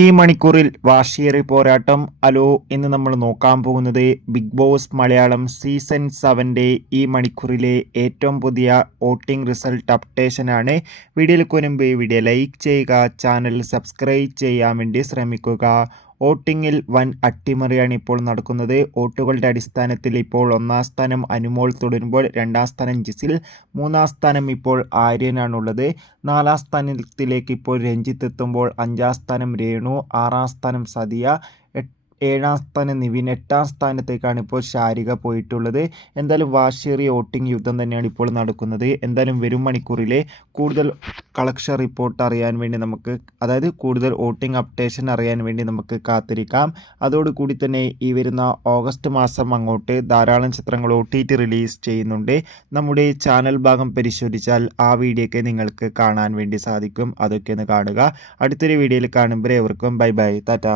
ഈ മണിക്കൂറിൽ വാശിയേറിയ പോരാട്ടം. ഹലോ, ഇന്ന് നമ്മൾ നോക്കാൻ പോകുന്നത് ബിഗ് ബോസ് മലയാളം സീസൺ 7ൻ്റെ ഈ മണിക്കൂറിലെ ഏറ്റവും പുതിയ വോട്ടിംഗ് റിസൾട്ട് അപ്ഡേഷനാണ്. വീഡിയോയിലേക്ക് മുൻപ് വീഡിയോ ലൈക്ക് ചെയ്യുക, ചാനൽ സബ്സ്ക്രൈബ് ചെയ്യാൻ വേണ്ടി ശ്രമിക്കുക. വോട്ടിങ്ങിൽ വൻ അട്ടിമറിയാണ് ഇപ്പോൾ നടക്കുന്നത്. വോട്ടുകളുടെ അടിസ്ഥാനത്തിൽ ഇപ്പോൾ 1-ാം സ്ഥാനം അനുമോൾ തുടരുമ്പോൾ 2-ാം സ്ഥാനം ജിസിൽ, 3-ാം സ്ഥാനം ഇപ്പോൾ ആര്യനാണുള്ളത്. 4-ാം സ്ഥാനത്തിലേക്ക് ഇപ്പോൾ രഞ്ജിത്ത് എത്തുമ്പോൾ 5-ാം സ്ഥാനം രേണു, 6-ാം സ്ഥാനം സതിയ, 7-ാം സ്ഥാനം നിവിൻ, 8-ാം സ്ഥാനത്തേക്കാണ് ഇപ്പോൾ ശാരിക പോയിട്ടുള്ളത്. എന്തായാലും വാശിയേറിയ വോട്ടിംഗ് യുദ്ധം തന്നെയാണ് ഇപ്പോൾ നടക്കുന്നത്. എന്തായാലും വരും മണിക്കൂറിലെ കൂടുതൽ കളക്ഷൻ റിപ്പോർട്ട് അറിയാൻ വേണ്ടി നമുക്ക്, അതായത് കൂടുതൽ വോട്ടിംഗ് അപ്ഡേഷൻ അറിയാൻ വേണ്ടി നമുക്ക് കാത്തിരിക്കാം. അതോടുകൂടി തന്നെ ഈ വരുന്ന ഓഗസ്റ്റ് മാസം അങ്ങോട്ട് ധാരാളം ചിത്രങ്ങൾ OTT റിലീസ് ചെയ്യുന്നുണ്ട്. നമ്മുടെ ചാനൽ ഭാഗം പരിശോധിച്ചാൽ ആ വീഡിയോയ്ക്ക് നിങ്ങൾക്ക് കാണാൻ വേണ്ടി സാധിക്കും. അതൊക്കെ ഒന്ന് കാണുക. അടുത്തൊരു വീഡിയോയിൽ കാണുമ്പോൾ ഏവർക്കും ബൈ ബൈ, ടാറ്റ.